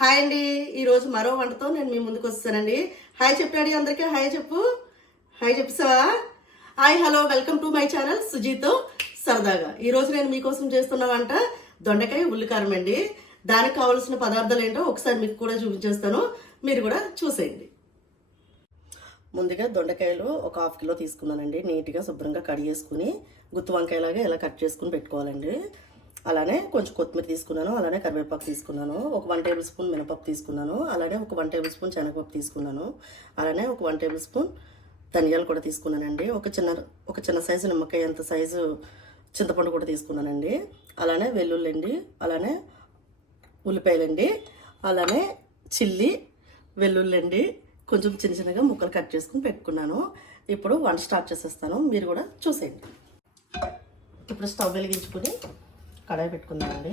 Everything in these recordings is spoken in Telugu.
హాయ్ అండి. ఈరోజు మరో వంటతో నేను మీ ముందుకు వస్తానండి. హాయ్ చెప్పాడు అందరికీ. హాయ్ చెప్పు. హాయ్ చెప్పావా? Hi hello welcome to my channel సుజీతో సరదాగా. ఈరోజు నేను మీకోసం చేస్తున్న వంట దొండకాయ ఉల్లికారం అండి. దానికి కావాల్సిన పదార్థాలు ఏంటో ఒకసారి మీకు కూడా చూపించేస్తాను, మీరు కూడా చూసేయండి. ముందుగా దొండకాయలు ఒక 1/2 కిలో తీసుకున్నానండి. నీట్గా శుభ్రంగా కడిగేసుకుని గుత్తి వంకాయలాగా ఇలా కట్ చేసుకుని పెట్టుకోవాలండి. అలానే కొంచెం కొత్తిమీర తీసుకున్నాను, అలానే కరివేపాకు తీసుకున్నాను, ఒక 1 టేబుల్ స్పూన్ మినపప్పు తీసుకున్నాను, అలానే ఒక 1 టేబుల్ స్పూన్ శనగపప్పు తీసుకున్నాను, అలానే ఒక 1 టేబుల్ స్పూన్ ధనియాలు కూడా తీసుకున్నానండి. ఒక చిన్న సైజు నిమ్మకాయ అంత సైజు చింతపండు కూడా తీసుకున్నానండి. అలానే వెల్లుల్లి అండి, అలానే ఉల్లిపాయలండి, అలానే చిల్లి వెల్లుల్లి అండి, కొంచెం చిన్న చిన్నగా ముక్కలు కట్ చేసుకుని పెట్టుకున్నాను. ఇప్పుడు వంట స్టార్ట్ చేసేస్తాను, మీరు కూడా చూసేయండి. ఇప్పుడు స్టవ్ వెలిగించుకుని కడాయి పెట్టుకుందామండి.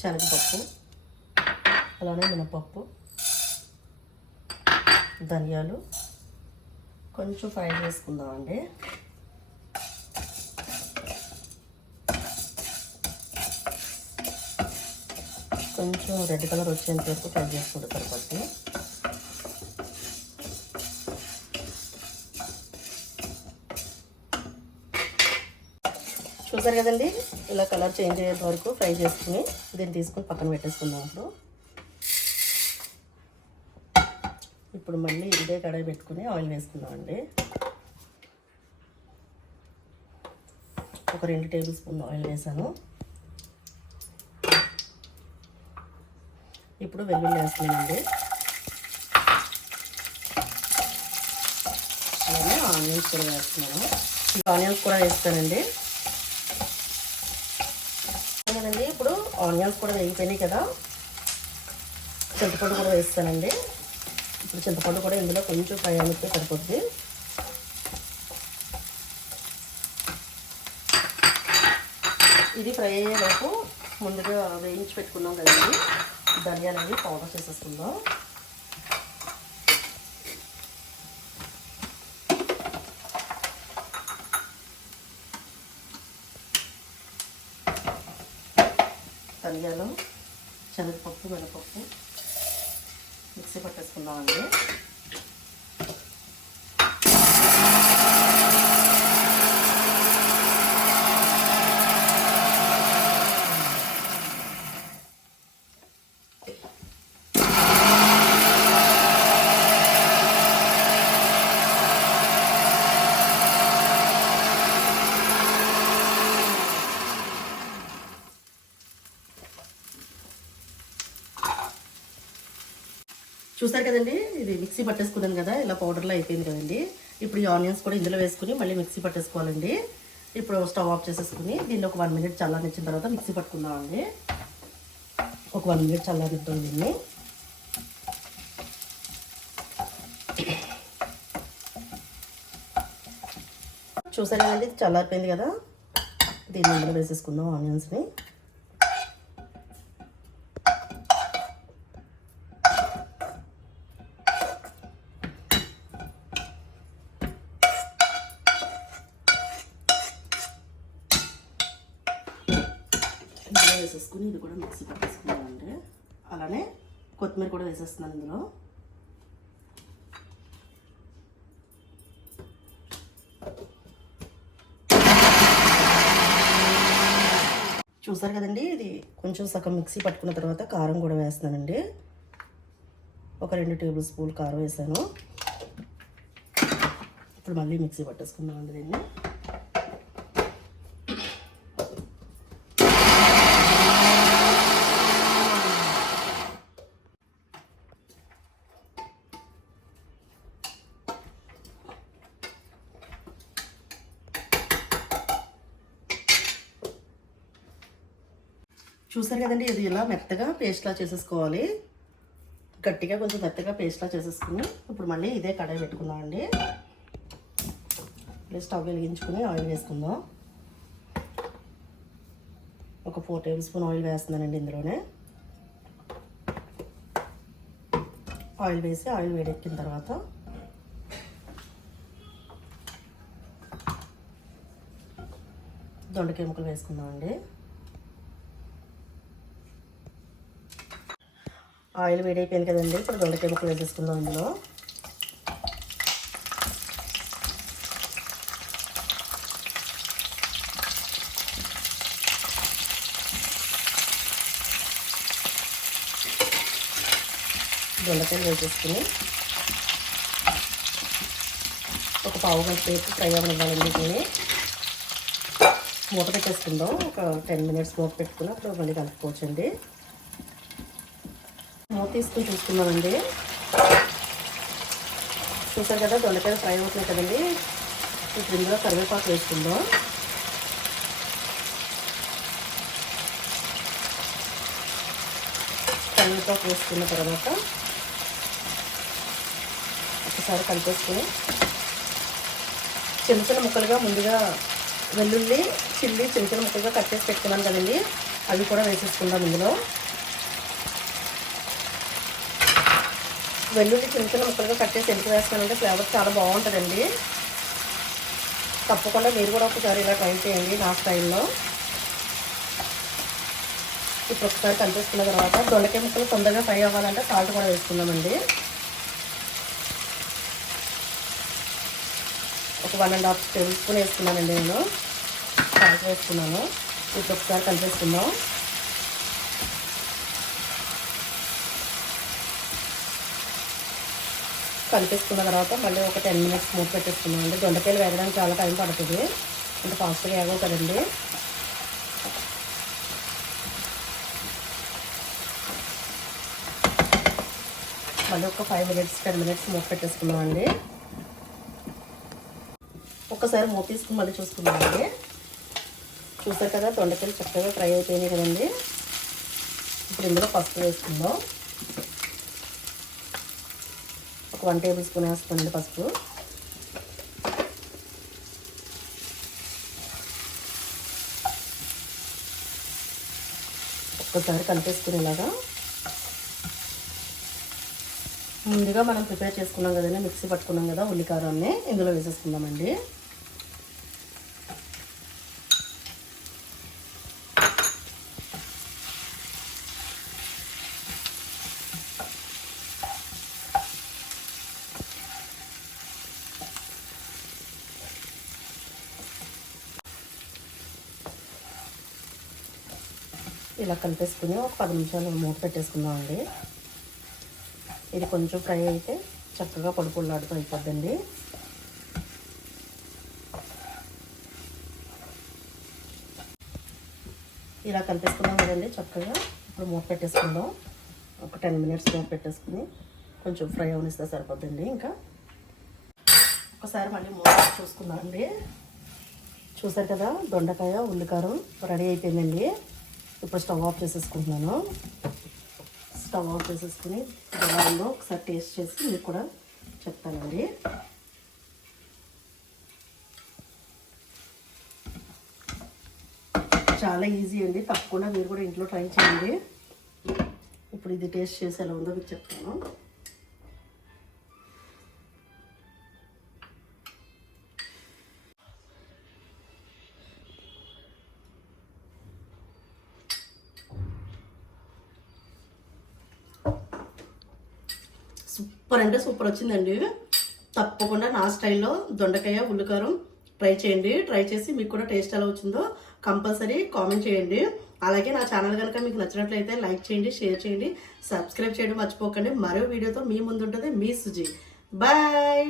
శనగపప్పు, అలానే మినపప్పు, ధనియాలు కొంచెం ఫ్రై చేసుకుందామండి. కొంచెం రెడ్ కలర్ వచ్చేంత వరకు ఫ్రై చేసుకుంటే సరిపడుతుంది. చూసారు కదండి, ఇలా కలర్ చేంజ్ అయ్యేంత వరకు ఫ్రై చేసుకుని దీన్ని తీసుకుని పక్కన పెట్టేసుకుందాం. ఇప్పుడు మళ్ళీ ఇదే కడాయి పెట్టుకుని ఆయిల్ వేసుకుందామండి. ఒక 2 టేబుల్ స్పూన్ ఆయిల్ వేసాను. ఇప్పుడు వెల్లుల్లి వేస్తున్నానండి, అలానే ఆనియన్స్ కూడా వేస్తున్నాను. ఆనియన్స్ కూడా వేస్తానండి. ఇప్పుడు ఆనియన్స్ కూడా వేగిపోయినాయి కదా, చింతపండు కూడా వేస్తానండి. ఇప్పుడు చింతపండు కూడా ఇందులో కొంచెం ఫ్రై అయితే సరిపోద్ది. ఇది ఫ్రై అయ్యేలోపు ముందుగా వేయించి పెట్టుకున్నాం కదండి, ధనియాలు అవి పౌడర్ చేసేసుకుందాం. ధనియాలు, శనగపప్పు, మినపప్పు మిక్సీ పట్టేసుకుందామండి. చూసారు కదండి, ఇది మిక్సీ పట్టేసుకున్నాను కదా, ఇలా పౌడర్లో అయిపోయింది కదండి. ఇప్పుడు ఈ ఆనియన్స్ కూడా ఇందులో వేసుకుని మళ్ళీ మిక్సీ పట్టేసుకోవాలండి. ఇప్పుడు స్టవ్ ఆఫ్ చేసేసుకుని దీన్ని ఒక 1 మినిట్ చల్లారించిన తర్వాత మిక్సీ పట్టుకుందామండి. ఒక 1 మినిట్ చల్లారిద్దాం దీన్ని. చూసారు కదండి, చల్లారిపోయింది కదా, దీన్ని ఇందులో వేసేసుకుందాం ఆనియన్స్ని. వేసేసుకుని ఇది కూడా మిక్సీ పట్టేసుకున్నామండి. అలానే కొత్తిమీర కూడా వేసేస్తున్నాను ఇందులో. చూసారు కదండి, ఇది కొంచెం సగం మిక్సీ పట్టుకున్న తర్వాత కారం కూడా వేస్తున్నానండి. ఒక 2 టేబుల్ స్పూన్ కారం వేసాను. ఇప్పుడు మళ్ళీ మిక్సీ పట్టేసుకుందామండి దీన్ని. చూసారు కదండి, ఇది ఇలా మెత్తగా పేస్ట్లా చేసేసుకోవాలి. గట్టిగా కొంచెం మెత్తగా పేస్ట్లా చేసేసుకుని ఇప్పుడు మళ్ళీ ఇదే కడాయి పెట్టుకుందామండి. స్టవ్ వెలిగించుకుని ఆయిల్ వేసుకుందాం. ఒక 4 టేబుల్ స్పూన్ ఆయిల్ వేస్తున్నానండి ఇందులోనే. ఆయిల్ వేసి ఆయిల్ వేడెక్కిన తర్వాత దొండకాయ ముక్కలు వేసుకుందామండి. ఆయిల్ వేడైపోయింది కదండి, ఇప్పుడు దొండకాయ ముక్కలు వేసేసుకుందాం ఇందులో. దొండకాయలు వేసేసుకుని ఒక పావు గంట సేపు ఫ్రై అవ్వనివ్వాలండి. దీన్ని మూత పెట్టేసుకుందాం. ఒక 10 minutes మూత పెట్టుకుని అప్పుడు మళ్ళీ కలుపుకోవచ్చండి. మూత తీసుకుని చూసుకుందామండి. చూసారు కదా దొండకాయలు ఫ్రై అవుతున్నాయి కదండి. ఇప్పుడు ఇందులో కరివేపాకు వేసుకుందాం. కరివేపాకు వేసుకున్న తర్వాత ఒకసారి కలిపేసుకుని చిన్న చిన్న ముక్కలుగా ముందుగా వెల్లుల్లి చిల్లి చిన్న చిన్న ముక్కలుగా కట్ చేసి పెట్టుకున్నాను కదండి, అవి కూడా వేసేసుకుందాం ఇందులో. వెల్లుల్లి చిన్న చిన్న ముక్కలుగా కట్ చేసి ఎందుకు వేస్తానంటే ఫ్లేవర్ చాలా బాగుంటుందండి. తప్పకుండా మీరు కూడా ఒకసారి ఇలా ట్రై చేయండి నా స్టైల్లో. ఇప్పుడు ఒకసారి కలిపేసుకున్న తర్వాత దొండకాయ ముక్కలు తొందరగా ఫ్రై అవ్వాలంటే సాల్ట్ కూడా వేసుకుందామండి. ఒక 1.5 టేబుల్ స్పూన్ వేసుకున్నానండి నేను. సాల్ట్ వేసుకున్నాను. ఇప్పుడు ఒకసారి కలిపేసుకుందాం. కలిపేసుకున్న తర్వాత మళ్ళీ ఒక 10 minutes మూత పెట్టేసుకున్నామండి. దొండకాయలు వేగడానికి చాలా టైం పడుతుంది, అంటే ఫాస్ట్గా వేగవు కదండి. మళ్ళీ ఒక 5 minutes 10 minutes మూత పెట్టేసుకున్నామండి. ఒక్కసారి మూత తీసుకుని మళ్ళీ చూసుకున్నామండి. చూసారు కదా దొండకాయలు చక్కగా ఫ్రై అయిపోయినాయి కదండి. ఇప్పుడు ఇందులో పసుపు వేసుకుందాం. ఒక 1 టేబుల్ స్పూన్ వేసుకోండి పసుపు. ఒక్కసారి కలిపేసుకునేలాగా ముందుగా మనం ప్రిపేర్ చేసుకున్నాం కదండి, మిక్సీ పట్టుకున్నాం కదా ఉల్లికారాన్ని ఇందులో వేసేసుకుందామండి. ఇలా కలిపేసుకుని ఒక 10 నిమిషాలు మూత పెట్టేసుకుందామండి. ఇది కొంచెం ఫ్రై అయితే చక్కగా పొడిపొడిలాడుతూ అయిపోద్దండి. ఇలా కలిపేసుకున్నాం కదండి చక్కగా. ఇప్పుడు మూత పెట్టేసుకుందాం. ఒక 10 minutes మూత పెట్టేసుకుని కొంచెం ఫ్రై అవనిస్తే సరిపోద్దండి. ఇంకా ఒకసారి మళ్ళీ మూత చూసుకుందామండి. చూసారు కదా దొండకాయ ఉల్లికారం రెడీ అయిపోయిందండి. ఇప్పుడు స్టవ్ ఆఫ్ చేసేసుకుంటున్నాను. స్టవ్ ఆఫ్ చేసేసుకుని బాగా ఒకసారి టేస్ట్ చేసి మీకు కూడా చెప్తానండి. చాలా ఈజీ అండి, తప్పకుండా మీరు కూడా ఇంట్లో ట్రై చేయండి. ఇప్పుడు ఇది టేస్ట్ చేసి ఎలా ఉందో మీకు చెప్తాను. సూపర్ అంటే సూపర్ వచ్చిందండి. తప్పకుండా నా స్టైల్లో దొండకాయ ఉల్లికారం ట్రై చేయండి. ట్రై చేసి మీకు కూడా టేస్ట్ ఎలా వచ్చిందో కంపల్సరీ కామెంట్ చేయండి. అలాగే నా ఛానల్ కనుక మీకు నచ్చినట్లయితే లైక్ చేయండి, షేర్ చేయండి, సబ్స్క్రైబ్ చేయడం మర్చిపోకండి. మరో వీడియోతో మీ ముందు ఉంటుంది మీ సుజీ. బాయ్.